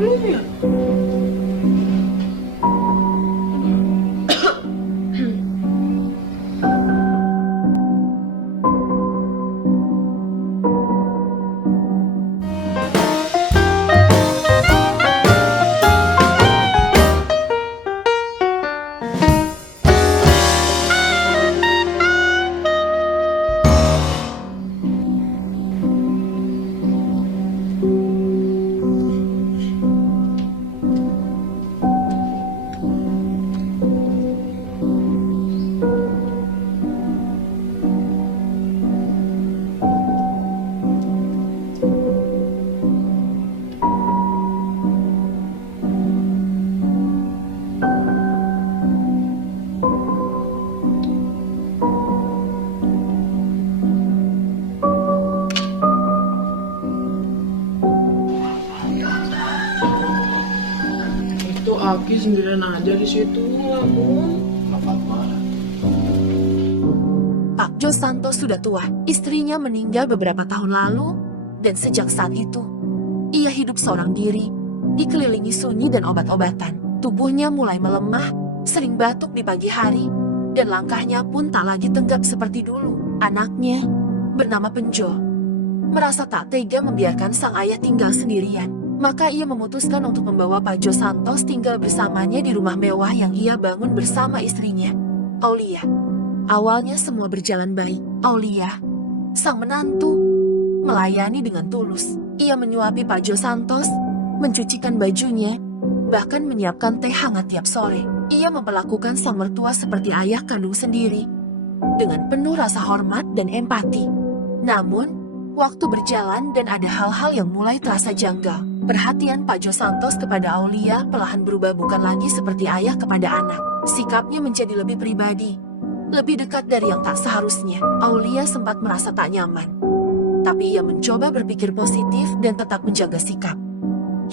belum ya? Itu Aki sendirian aja di situ ngelamun. Nggak apa-apa. Pak Jo Santos sudah tua. Istrinya meninggal beberapa tahun lalu, dan sejak saat itu, ia hidup seorang diri, dikelilingi sunyi dan obat-obatan. Tubuhnya mulai melemah, sering batuk di pagi hari, dan langkahnya pun tak lagi tenggap seperti dulu. Anaknya, bernama Penjo, merasa tak tega membiarkan sang ayah tinggal sendirian. Maka ia memutuskan untuk membawa Pak Jo Santos tinggal bersamanya di rumah mewah yang ia bangun bersama istrinya, Aulia. Awalnya semua berjalan baik. Aulia, sang menantu, melayani dengan tulus. Ia menyuapi Pak Jo Santos, mencucikan bajunya, bahkan menyiapkan teh hangat tiap sore. Ia memperlakukan sang mertua seperti ayah kandung sendiri, dengan penuh rasa hormat dan empati. Namun, waktu berjalan dan ada hal-hal yang mulai terasa janggal. Perhatian Pak Jo Santos kepada Aulia perlahan berubah bukan lagi seperti ayah kepada anak. Sikapnya menjadi lebih pribadi, lebih dekat dari yang tak seharusnya. Aulia sempat merasa tak nyaman. Tapi ia mencoba berpikir positif dan tetap menjaga sikap.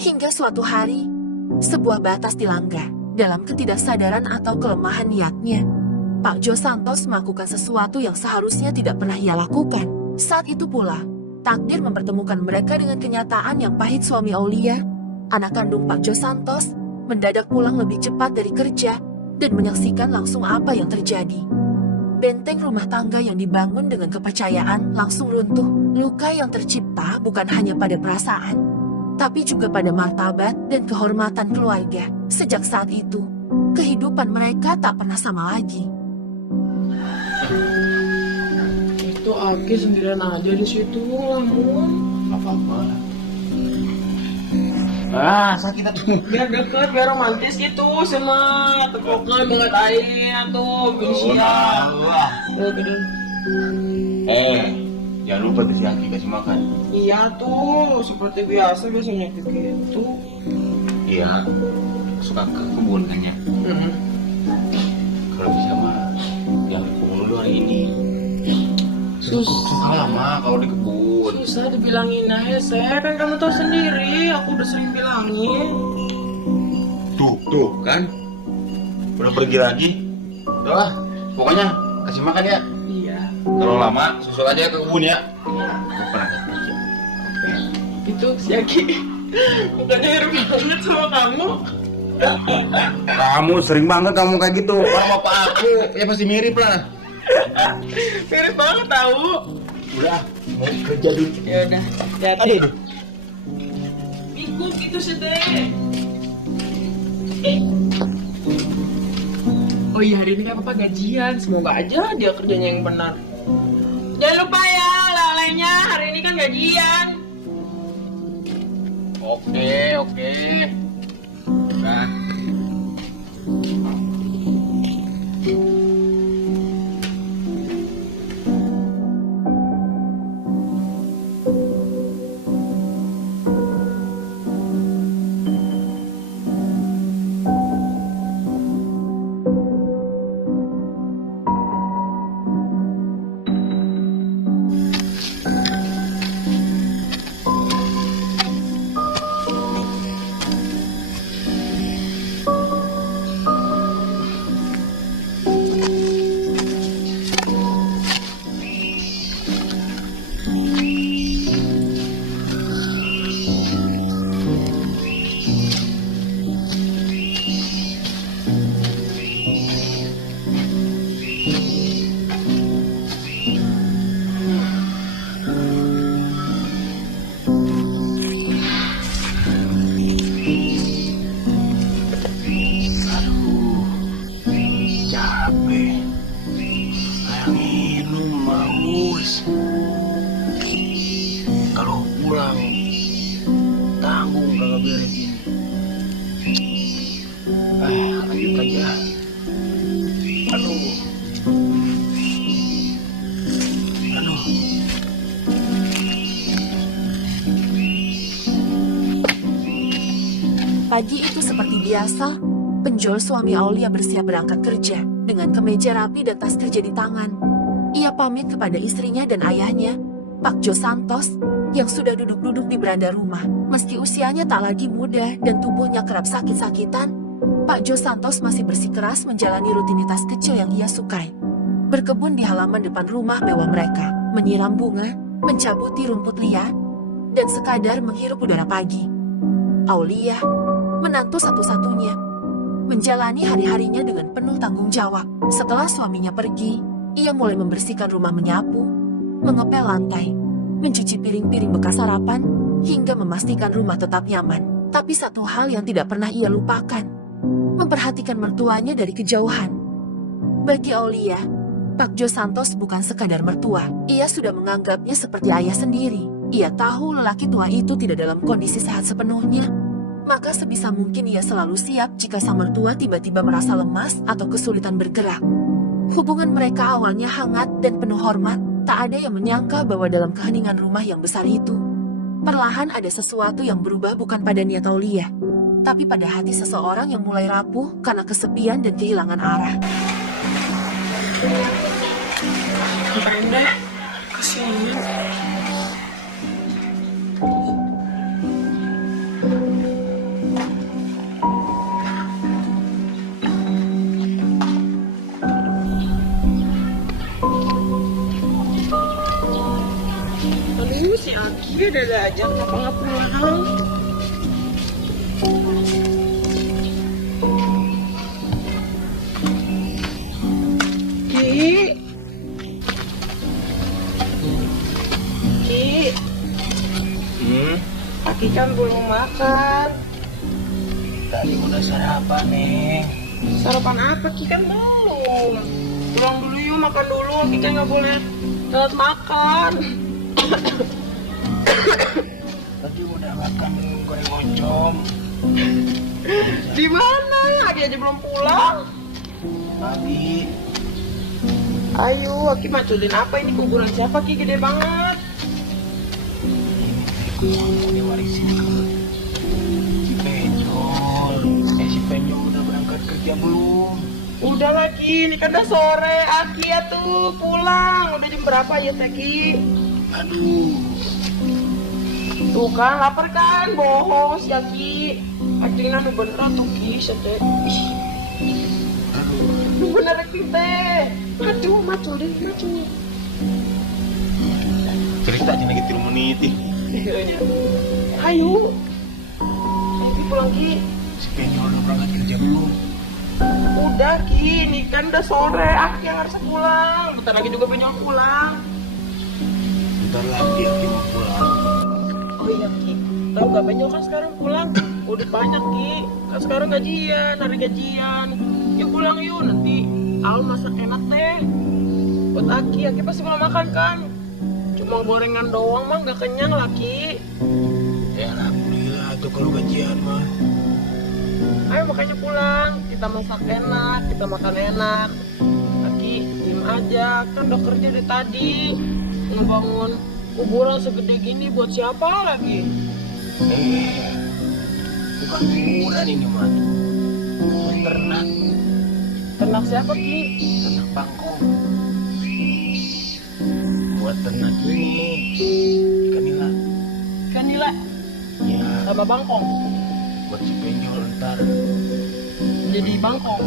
Hingga suatu hari, sebuah batas dilanggar. Dalam ketidaksadaran atau kelemahan niatnya, Pak Jo Santos melakukan sesuatu yang seharusnya tidak pernah ia lakukan. Saat itu pula, takdir mempertemukan mereka dengan kenyataan yang pahit. Suami Aulia, anak kandung Pak Jo Santos, mendadak pulang lebih cepat dari kerja dan menyaksikan langsung apa yang terjadi. Benteng rumah tangga yang dibangun dengan kepercayaan langsung runtuh. Luka yang tercipta bukan hanya pada perasaan, tapi juga pada martabat dan kehormatan keluarga. Sejak saat itu, kehidupan mereka tak pernah sama lagi. Itu Aki sendirian aja di situ ngelamun. Nggak apa-apa. Sakit tuh. Biar deket, biar romantis gitu sama tekokan banget airnya tuh Indonesia. Gede. Jangan lupa tuh si Aki kasih makan. Iya tuh, seperti biasa biasanya gitu. Iya, suka ke kebun kan ya. Kalau bisa mah, yang ke kebun dulu hari ini. Susah lama kalau di kebun. Susah dibilangin aja, saya kan kamu tahu sendiri, aku udah sering bilangin. Tuh kan. Udah pergi lagi. Udah lah, pokoknya kasih makan ya. Iya. Kalau lama, susul aja ke kebun ya. Iya. Pernah. Itu si Aki bukannya mirip banget sama kamu. Kamu sering banget kamu kayak gitu. Orang bapak aku ya pasti mirip lah. Mirip banget tahu. Udah, mau kerja dulu. Ya udah, hati-hati. Aduh. Pikuk itu sedeh. Oh iya, hari ini kan papa gajian. Semoga aja dia kerjanya yang benar. Jangan lupa ya, lalainya hari ini kan gajian. Oke. Nah. kagak beres ini. Lanjut aja. Aduh. Pagi itu seperti biasa, penjual suami Aulia bersiap berangkat kerja dengan kemeja rapi dan tas kerja di tangan. Ia pamit kepada istrinya dan ayahnya, Pak Jo Santos, yang sudah duduk-duduk di beranda rumah. Meski usianya tak lagi muda dan tubuhnya kerap sakit-sakitan, Pak Jo Santos masih bersikeras menjalani rutinitas kecil yang ia sukai. Berkebun di halaman depan rumah mewah mereka, menyiram bunga, mencabuti rumput liar, dan sekadar menghirup udara pagi. Aulia, menantu satu-satunya, menjalani hari-harinya dengan penuh tanggung jawab. Setelah suaminya pergi, ia mulai membersihkan rumah, menyapu, mengepel lantai, mencuci piring-piring bekas sarapan, hingga memastikan rumah tetap nyaman. Tapi satu hal yang tidak pernah ia lupakan, memperhatikan mertuanya dari kejauhan. Bagi Aulia, Pak Jo Santos bukan sekadar mertua. Ia sudah menganggapnya seperti ayah sendiri. Ia tahu lelaki tua itu tidak dalam kondisi sehat sepenuhnya, maka sebisa mungkin ia selalu siap jika sang mertua tiba-tiba merasa lemas atau kesulitan bergerak. Hubungan mereka awalnya hangat dan penuh hormat. Tak ada yang menyangka bahwa dalam keheningan rumah yang besar itu, perlahan ada sesuatu yang berubah, bukan pada niat Aulia, tapi pada hati seseorang yang mulai rapuh karena kesepian dan kehilangan arah. Bunda, kesini. Aduh, si Aki udah aja, kenapa nggak pulang? Aki kan belum makan. Tadi udah sarapan, Neng. Sarapan apa? Ki kan belum. Pulang dulu yuk, makan dulu. Ki kan nggak boleh telat makan. Tadi udah makan goreng oncom. Di mana? Aki aja belum pulang. Tadi. Ayo, Aki maculin apa ini? Kuburan siapa, Ki? Gede banget. Mau diwarisin ke si Penjol. Si Penjol udah berangkat kerja belum? Udah lagi, ini kan udah sore. Aki ya tuh pulang. Udah jam berapa ya, Teki? Aduh. Tuh kan, lapar kan? Bohong si Aki. Aki udah beneran tuh, Ki. Sete. Lu bener kita. Aduh, maculin, macul. Cerita aja lagi 3 menit. Ayo. Ki pulang, Ki. Si Penjol udah berangkat kerja belum? Udah, Ki. Ini kan udah sore. Aki yang harus pulang. Bentar lagi juga Penjol pulang. Bentar lagi Aki mau pulang. Oh iya, Ki. Tahu gak Penjol kan sekarang pulang? Udah banyak, Ki. Kan sekarang gajian, hari gajian. Yuk pulang yuk, nanti Al masak enak deh. Buat Aki pasti belum makan kan? Cuma gorengan doang mah gak kenyang lah, Ki. Ya alhamdulillah tuh kalau gajian mah. Ayo makanya pulang, kita masak enak, kita makan enak. Aki, diem aja, kan udah kerja dari tadi. Ngebangun kuburan segede gini buat siapa lagi? Bukan kuburan ini mah. Ternak. Ternak siapa, Ki? Ternak bangkong. Buat ternak ini ikan nila. Ikan nila Ya, sama bangkong. buat si Penjol ntar. Jadi bangkong.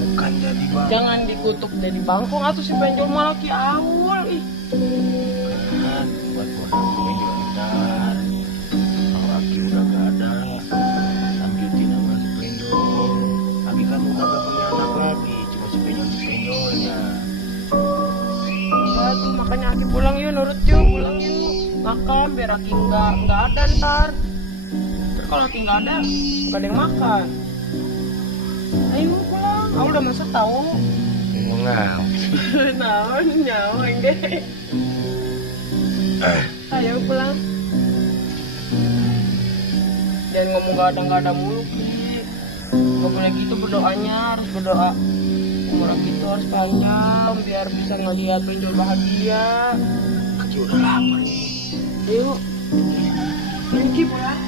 Bukan jadi bang. Jangan dikutuk jadi bangkong atau si Penjol malah Ki awal. Ih. Kan buat modal Penjol ntar. Kalau Aki udah gak ada, lanjutin sama si Penjol. Aki kan udah gak punya anak lagi, cuma si Penjolnya. Tuh, makanya Aki pulang yuk, nurut yuk, pulang yuk. Makan biar Aki nggak ada ntar. Terus kalau Aki nggak ada ada yang makan. Ayo pulang, aku udah masak tahu. Ngap. Naon nyawa deh. Ayo pulang. jangan ngomong gak ada mulu Ki. Gak boleh gitu berdoanya, harus berdoa umur gitu harus panjang biar bisa ngeliat penjual bahagia. Aki udah lapar nih. Yuk, Ki pulang.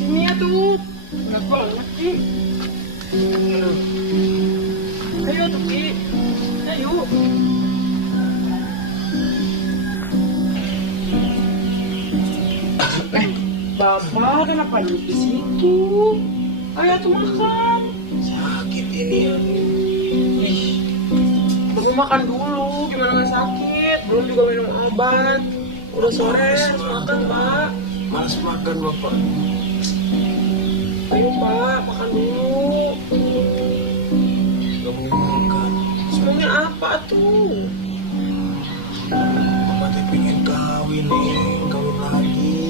Sini ya tuh, nggak banget Ki. Ayo tuh Ki, ayo. Bapak kenapa yuk di situ? Ayo tuh makan. Sakit ini. Ih, tapi makan dulu, gimana nggak sakit? Belum juga minum obat. Udah sore, harus makan Pak. Malas makan bapak. Ayo Pak, makan dulu. Gak mau makan. Semuanya apa tuh? Mama teh pengen kawin nih, kawin lagi.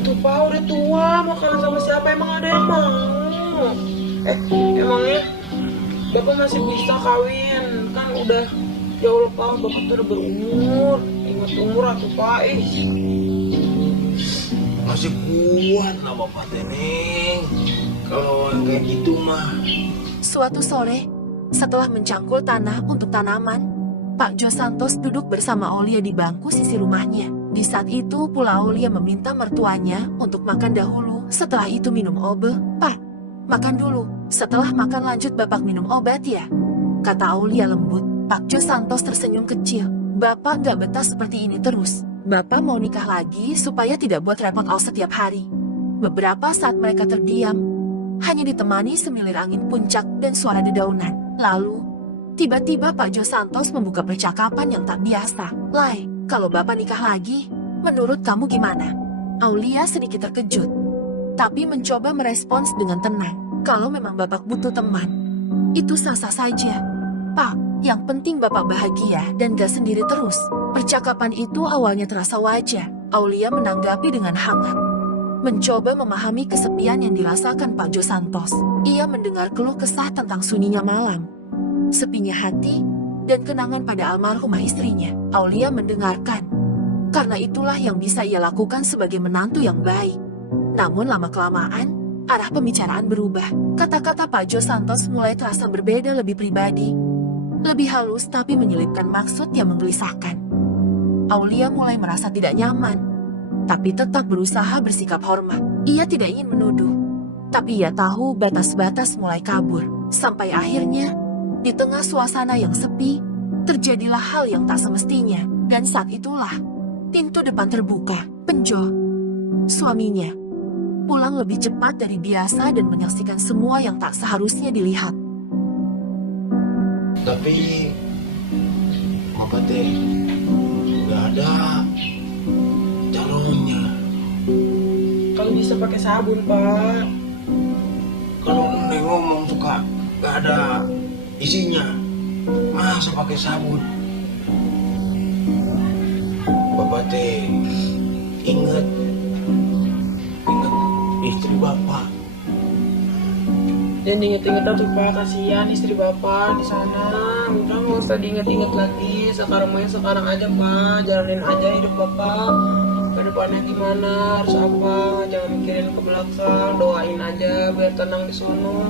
Aduh Pak, udah tua, mau kalah sama siapa? Emang ada yang mau? Emangnya Bapak masih bisa kawin? Kan udah, ya Allah Pak, Bapak tuh udah berumur. Ingat umur atuh Pak, Masih kuat lah bapak teh Neng. Kalau yang kayak gitu mah. Suatu sore, setelah mencangkul tanah untuk tanaman, Pak Jo Santos duduk bersama Aulia di bangku sisi rumahnya. Di saat itu pula Aulia meminta mertuanya untuk makan dahulu, setelah itu minum obat. Pak, makan dulu, setelah makan lanjut Bapak minum obat ya, kata Aulia lembut. Pak Jo Santos tersenyum kecil. Bapak gak betah seperti ini terus. Bapak mau nikah lagi supaya tidak buat repot Al setiap hari. Beberapa saat mereka terdiam, hanya ditemani semilir angin puncak dan suara dedaunan. Lalu, tiba-tiba Pak Jo Santos membuka percakapan yang tak biasa. Lai, kalau Bapak nikah lagi, menurut kamu gimana? Aulia sedikit terkejut, tapi mencoba merespons dengan tenang. Kalau memang Bapak butuh teman, itu sah-sah saja. Pak, yang penting Bapak bahagia dan gak sendiri terus. Percakapan itu awalnya terasa wajar. Aulia menanggapi dengan hangat, mencoba memahami kesepian yang dirasakan Pak Jo Santos. Ia mendengar keluh kesah tentang sunyinya malam, sepinya hati, dan kenangan pada almarhumah istrinya. Aulia mendengarkan, karena itulah yang bisa ia lakukan sebagai menantu yang baik. Namun lama-kelamaan, arah pembicaraan berubah. Kata-kata Pak Jo Santos mulai terasa berbeda, lebih pribadi, lebih halus tapi menyelipkan maksud yang menggelisahkan. Aulia mulai merasa tidak nyaman, tapi tetap berusaha bersikap hormat. Ia tidak ingin menuduh, tapi ia tahu batas-batas mulai kabur. Sampai akhirnya, di tengah suasana yang sepi, terjadilah hal yang tak semestinya. Dan saat itulah, pintu depan terbuka. Penjo, suaminya, pulang lebih cepat dari biasa dan menyaksikan semua yang tak seharusnya dilihat. Tapi bapak teh udah ada calonnya. Kalau bisa pakai sabun Pak. Kalau Neng ngomong suka gak ada isinya, masa pakai sabun? Bapak teh ingat istri bapak. Jangan diinget-inget tuh Pak, kasihan istri Bapak di sana. Udah nggak usah diinget-inget lagi. Sekarang aja Pak, jalanin aja hidup Bapak. Ke depannya gimana, harus apa, jangan mikirin ke belakang. Doain aja biar tenang di sono.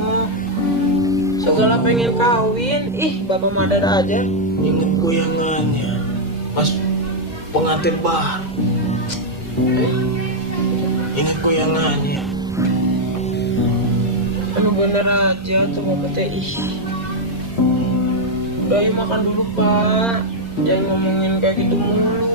Segala pengen kawin, Bapak madar aja. Ingat goyangannya pas pengantin baru. Ingat goyangannya. Aduh bener aja tuh Bapak teh. Udah yuk makan dulu Pak. Jangan ngomongin kayak gitu mulu.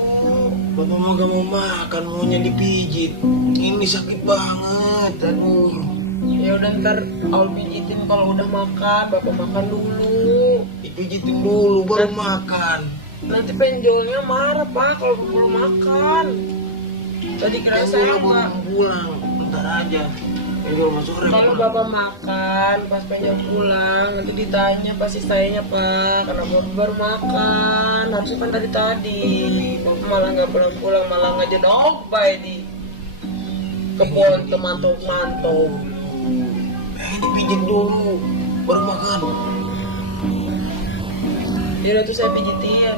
Bapak mah gak mau makan, maunya dipijit. Ini sakit banget, aduh. Ya udah ntar I'll pijitin kalau udah makan. Bapak makan dulu. Dipijitin dulu baru makan. Nanti penjualnya marah Pak kalau belum makan. Tadi kira saya Pak. Pulang, bentar aja. Penjual mau sore. Kalau Bapak makan pas penjual pulang, nanti ditanya pasti sayanya Pak. Karena baru makan. Harusnya kan tadi. Bapak malah nggak pulang-pulang, malah ngejedok Pak di kebun temantuk-mantuk. Dipijit dulu, baru makan. Ya udah tuh saya pijitin.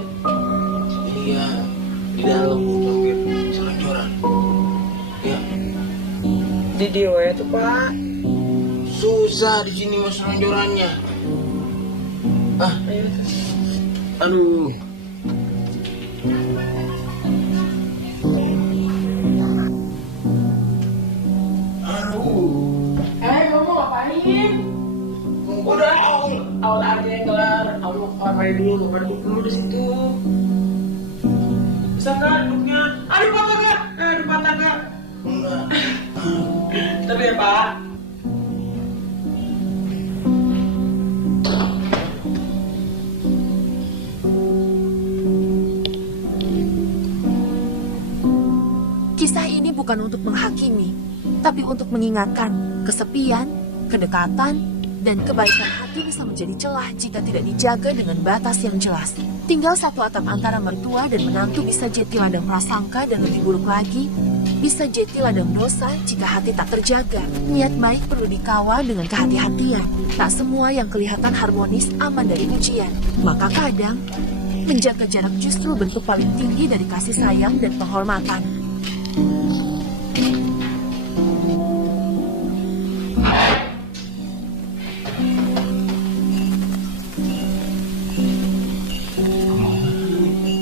Iya, di dalam hampir selonjoran. Ya, Di Dewa tuh Pak. susah di sini mas selonjorannya. Ayo. Aduh. Kamu mau ngapain? Udah, awal aja yang kelar. Kamu mau ngapain dulu? Mau duduk dulu di situ. Bisa kan duduknya? Aduh, patah kak. Patah kak. Enggak. Tapi ya Pak. Kisah ini bukan untuk menghakimi, tapi untuk mengingatkan kesepian, kedekatan, dan kebaikan hati bisa menjadi celah jika tidak dijaga dengan batas yang jelas. Tinggal satu atap antara mertua dan menantu bisa jadi ladang prasangka dan lebih buruk lagi, bisa jadi ladang dosa jika hati tak terjaga. Niat baik perlu dikawal dengan kehati-hatian. Tak semua yang kelihatan harmonis aman dari ujian. Maka kadang, menjaga jarak justru bentuk paling tinggi dari kasih sayang dan penghormatan.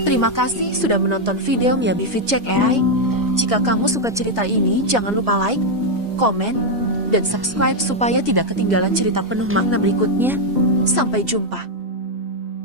Terima kasih sudah menonton video Miyabi Feedcheck AI. Jika kamu suka cerita ini, jangan lupa like, komen, dan subscribe supaya tidak ketinggalan cerita penuh makna berikutnya. Sampai jumpa.